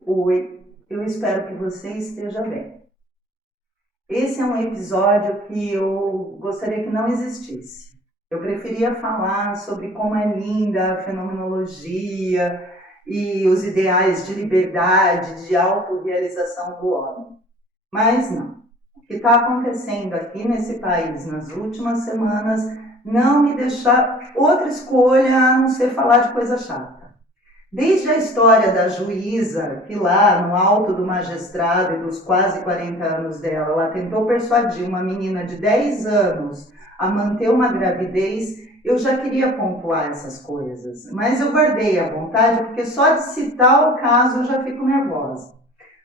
Oi, eu espero que você esteja bem. Esse é um episódio que eu gostaria que não existisse. Eu preferia falar sobre como é linda a fenomenologia e os ideais de liberdade, de autorrealização do homem. Mas não. O que está acontecendo aqui nesse país nas últimas semanas não me deixa outra escolha a não ser falar de coisa chata. Desde a história da juíza, que lá no alto do magistrado e dos quase 40 anos dela, ela tentou persuadir uma menina de 10 anos a manter uma gravidez, eu já queria pontuar essas coisas. Mas eu guardei a vontade, porque só de citar o caso eu já fico nervosa.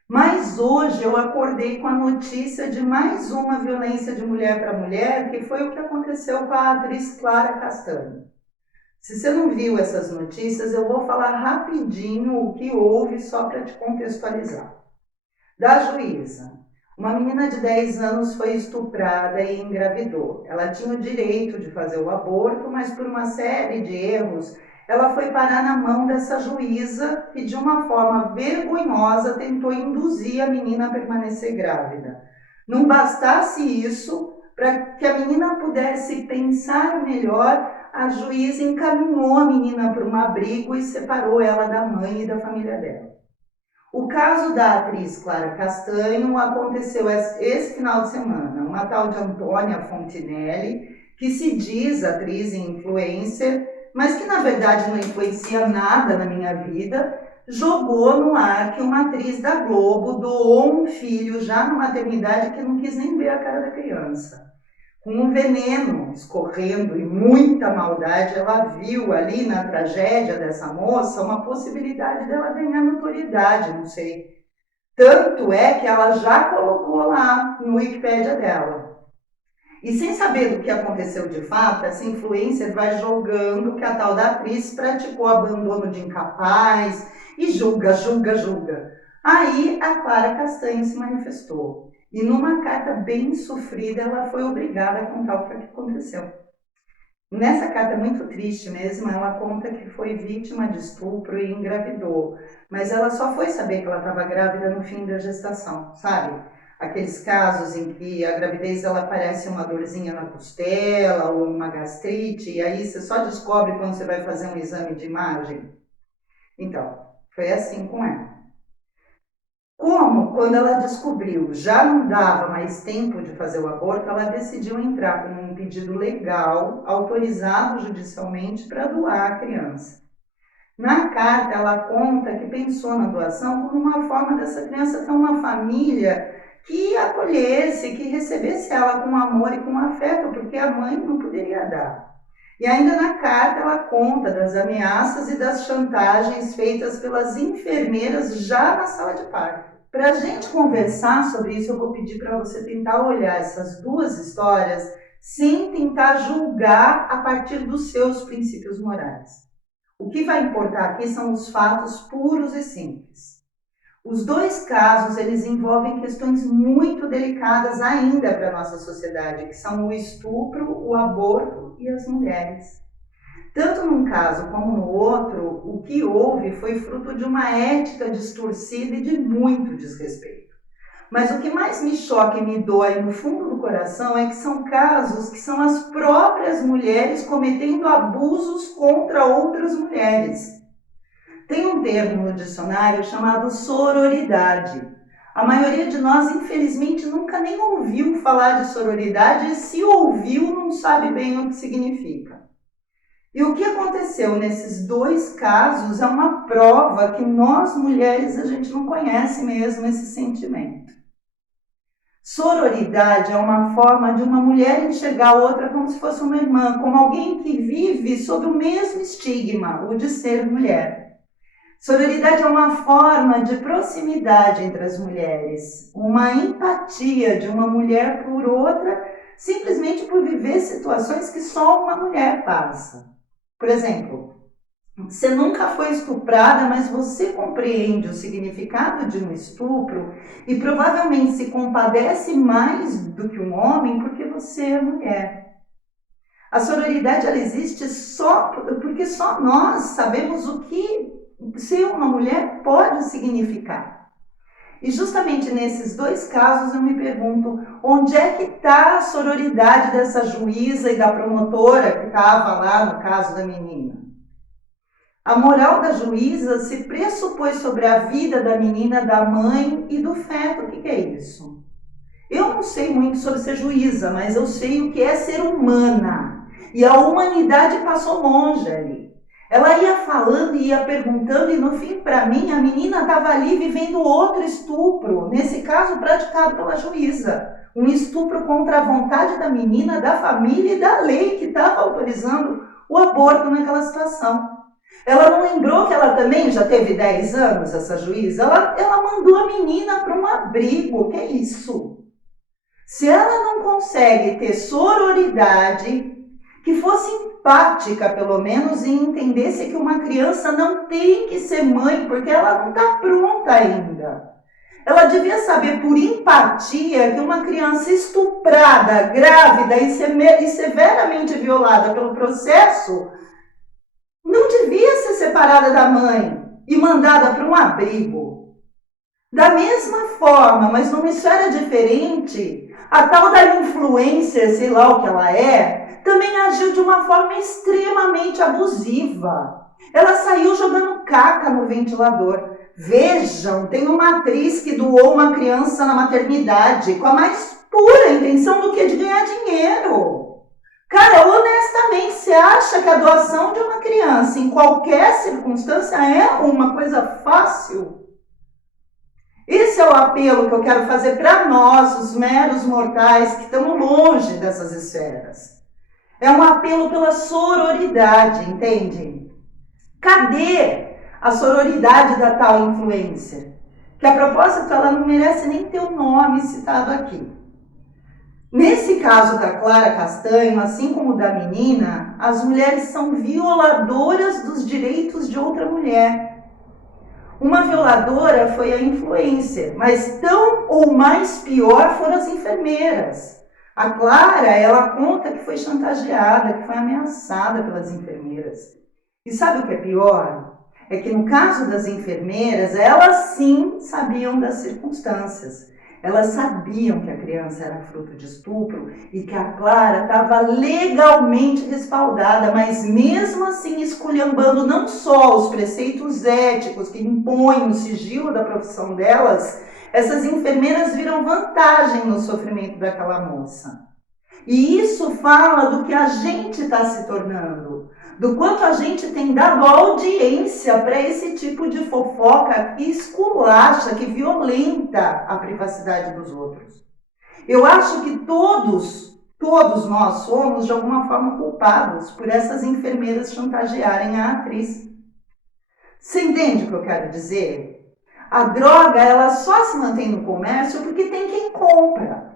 Mas hoje eu acordei com a notícia de mais uma violência de mulher para mulher, que foi o que aconteceu com a atriz Clara Castanho. Se você não viu essas notícias, eu vou falar rapidinho o que houve só para te contextualizar. Da juíza. Uma menina de 10 anos foi estuprada e engravidou. Ela tinha o direito de fazer o aborto, mas por uma série de erros, ela foi parar na mão dessa juíza que, de uma forma vergonhosa, tentou induzir a menina a permanecer grávida. Não bastasse isso, para que a menina pudesse pensar melhor, a juíza encaminhou a menina para um abrigo e separou ela da mãe e da família dela. O caso da atriz Clara Castanho aconteceu esse final de semana. Uma tal de Antônia Fontinelli, que se diz atriz e influencer, mas que na verdade não influencia nada na minha vida, jogou no ar que uma atriz da Globo doou um filho já na maternidade que não quis nem ver a cara da criança. Com um veneno escorrendo e muita maldade, ela viu ali na tragédia dessa moça uma possibilidade dela ganhar notoriedade, não sei. Tanto é que ela já colocou lá no Wikipédia dela. E sem saber do que aconteceu de fato, essa influencer vai jogando que a tal da atriz praticou abandono de incapaz e julga. Aí a Clara Castanho se manifestou. E numa carta bem sofrida, ela foi obrigada a contar o que aconteceu. Nessa carta muito triste mesmo, ela conta que foi vítima de estupro e engravidou. Mas ela só foi saber que ela estava grávida no fim da gestação, sabe? Aqueles casos em que a gravidez ela aparece uma dorzinha na costela ou uma gastrite, e aí você só descobre quando você vai fazer um exame de imagem. Então, foi assim com ela. Como, quando ela descobriu, já não dava mais tempo de fazer o aborto, ela decidiu entrar com um pedido legal, autorizado judicialmente, para doar a criança. Na carta, ela conta que pensou na doação como uma forma dessa criança ter uma família que acolhesse, que recebesse ela com amor e com afeto, porque a mãe não poderia dar. E ainda na carta ela conta das ameaças e das chantagens feitas pelas enfermeiras já na sala de parto. Para a gente conversar sobre isso, eu vou pedir para você tentar olhar essas duas histórias sem tentar julgar a partir dos seus princípios morais. O que vai importar aqui são os fatos puros e simples. Os dois casos, eles envolvem questões muito delicadas ainda para a nossa sociedade, que são o estupro, o aborto e as mulheres. Tanto num caso como no outro, o que houve foi fruto de uma ética distorcida e de muito desrespeito. Mas o que mais me choca e me dói no fundo do coração é que são casos que são as próprias mulheres cometendo abusos contra outras mulheres. Tem um termo no dicionário chamado sororidade. A maioria de nós, infelizmente, nunca nem ouviu falar de sororidade e se ouviu, não sabe bem o que significa. E o que aconteceu nesses dois casos é uma prova que nós mulheres a gente não conhece mesmo esse sentimento. Sororidade é uma forma de uma mulher enxergar a outra como se fosse uma irmã, como alguém que vive sob o mesmo estigma, o de ser mulher. Sororidade é uma forma de proximidade entre as mulheres, uma empatia de uma mulher por outra, simplesmente por viver situações que só uma mulher passa. Por exemplo, você nunca foi estuprada, mas você compreende o significado de um estupro e provavelmente se compadece mais do que um homem porque você é mulher. A sororidade ela existe só porque só nós sabemos o que ser uma mulher pode significar. E justamente nesses dois casos eu me pergunto onde é que está a sororidade dessa juíza e da promotora que estava lá no caso da menina. A moral da juíza se pressupôs sobre a vida da menina, da mãe e do feto. O que é isso? Eu não sei muito sobre ser juíza, mas eu sei o que é ser humana. E a humanidade passou longe ali. Ela ia falando e ia perguntando, e no fim, para mim, a menina estava ali vivendo outro estupro, nesse caso praticado pela juíza. Um estupro contra a vontade da menina, da família e da lei que estava autorizando o aborto naquela situação. Ela não lembrou que ela também já teve 10 anos, essa juíza? Ela mandou a menina para um abrigo. Que é isso? Se ela não consegue ter sororidade, que fosse empática pelo menos e entendesse que uma criança não tem que ser mãe porque ela não está pronta ainda. Ela devia saber por empatia que uma criança estuprada, grávida e severamente violada pelo processo não devia ser separada da mãe e mandada para um abrigo. Da mesma forma, mas numa esfera diferente, a tal da influencer, sei lá o que ela é, também agiu de uma forma extremamente abusiva. Ela saiu jogando caca no ventilador. Vejam, tem uma atriz que doou uma criança na maternidade com a mais pura intenção do que de ganhar dinheiro. Cara, honestamente, você acha que a doação de uma criança em qualquer circunstância é uma coisa fácil? Esse é o apelo que eu quero fazer para nós, os meros mortais que estamos longe dessas esferas. É um apelo pela sororidade, entende? Cadê a sororidade da tal influencer? Que a propósito, ela não merece nem ter o nome citado aqui. Nesse caso da Clara Castanho, assim como o da menina, as mulheres são violadoras dos direitos de outra mulher. Uma violadora foi a influencer, mas tão ou mais pior foram as enfermeiras. A Clara, ela conta que foi chantageada, que foi ameaçada pelas enfermeiras. E sabe o que é pior? É que no caso das enfermeiras, elas sim sabiam das circunstâncias. Elas sabiam que a criança era fruto de estupro e que a Clara estava legalmente respaldada, mas mesmo assim esculhambando não só os preceitos éticos que impõem o sigilo da profissão delas, essas enfermeiras viram vantagem no sofrimento daquela moça. E isso fala do que a gente está se tornando, do quanto a gente tem dado audiência para esse tipo de fofoca que esculacha, que violenta a privacidade dos outros. Eu acho que todos nós somos de alguma forma culpados por essas enfermeiras chantagearem a atriz. Você entende o que eu quero dizer? A droga, ela só se mantém no comércio porque tem quem compra.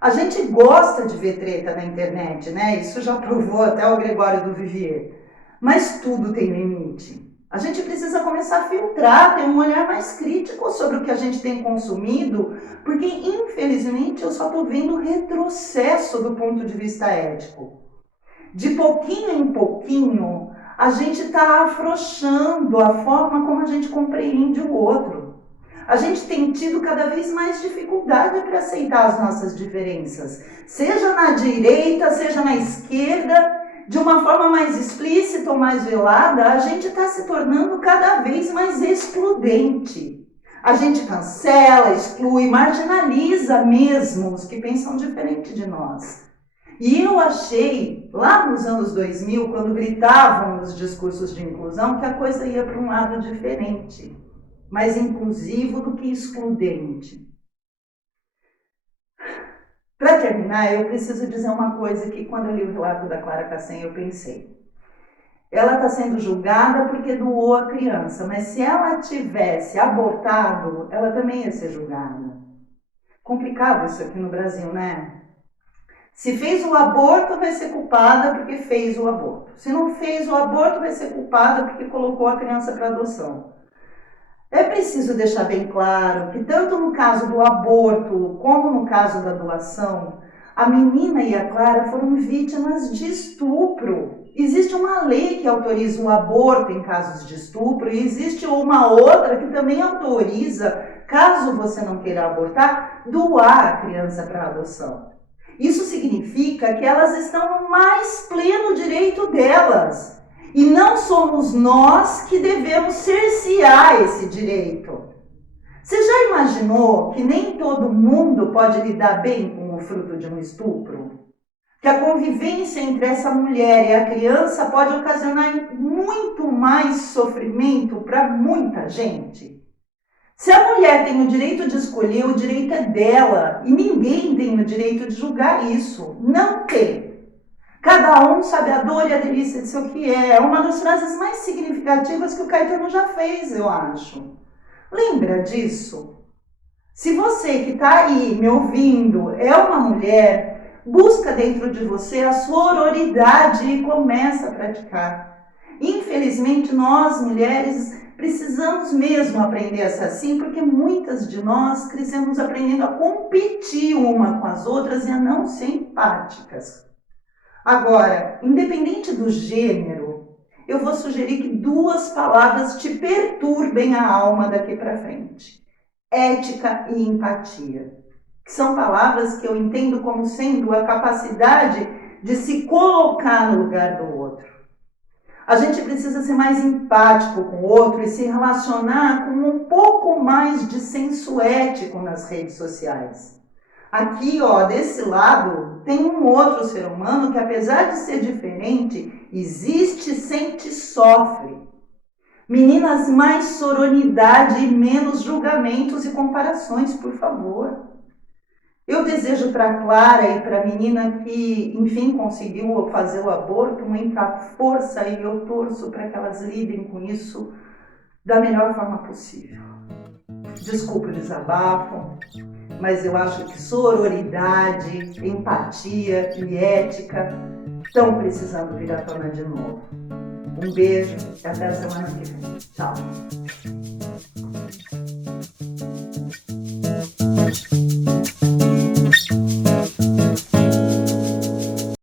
A gente gosta de ver treta na internet, né? Isso já provou até o Gregório do Vivier. Mas tudo tem limite. A gente precisa começar a filtrar, ter um olhar mais crítico sobre o que a gente tem consumido, porque, infelizmente, eu só estou vendo retrocesso do ponto de vista ético. De pouquinho em pouquinho, a gente está afrouxando a forma como a gente compreende o outro. A gente tem tido cada vez mais dificuldade para aceitar as nossas diferenças, seja na direita, seja na esquerda, de uma forma mais explícita ou mais velada, a gente está se tornando cada vez mais excludente. A gente cancela, exclui, marginaliza mesmo os que pensam diferente de nós. E eu achei, lá nos anos 2000, quando gritavam nos discursos de inclusão, que a coisa ia para um lado diferente, mais inclusivo do que excludente. Para terminar, eu preciso dizer uma coisa que quando eu li o relato da Clara Castanho eu pensei. Ela está sendo julgada porque doou a criança, mas se ela tivesse abortado, ela também ia ser julgada. Complicado isso aqui no Brasil, né? Se fez o aborto, vai ser culpada porque fez o aborto. Se não fez o aborto, vai ser culpada porque colocou a criança para adoção. É preciso deixar bem claro que tanto no caso do aborto como no caso da doação, A menina e a Clara foram vítimas de estupro. Existe uma lei que autoriza o aborto em casos de estupro e existe uma outra que também autoriza, caso você não queira abortar, doar a criança para adoção. Isso significa que elas estão no mais pleno direito delas. E não somos nós que devemos cercear esse direito. Você já imaginou que nem todo mundo pode lidar bem com o fruto de um estupro? Que a convivência entre essa mulher e a criança pode ocasionar muito mais sofrimento para muita gente? Se a mulher tem o direito de escolher, o direito é dela. E ninguém tem o direito de julgar isso. Não tem. Cada um sabe a dor e a delícia de seu que é. É uma das frases mais significativas que o Caetano já fez, eu acho. Lembra disso? Se você que está aí me ouvindo é uma mulher, busca dentro de você a sororidade e começa a praticar. Infelizmente, nós mulheres precisamos mesmo aprender a ser assim, porque muitas de nós crescemos aprendendo a competir uma com as outras e a não ser empáticas. Agora, independente do gênero, eu vou sugerir que 2 palavras te perturbem a alma daqui para frente. Ética e empatia. Que são palavras que eu entendo como sendo a capacidade de se colocar no lugar do outro. A gente precisa ser mais empático com o outro e se relacionar com um pouco mais de senso ético nas redes sociais. Aqui, desse lado, tem um outro ser humano que, apesar de ser diferente, existe, sente e sofre. Meninas, mais sororidade e menos julgamentos e comparações, por favor. Eu desejo para a Clara e para a menina que, enfim, conseguiu fazer o aborto muita força e eu torço para que elas lidem com isso da melhor forma possível. Desculpa o desabafo, mas eu acho que sororidade, empatia e ética estão precisando vir à tona de novo. Um beijo e até a semana que vem. Tchau!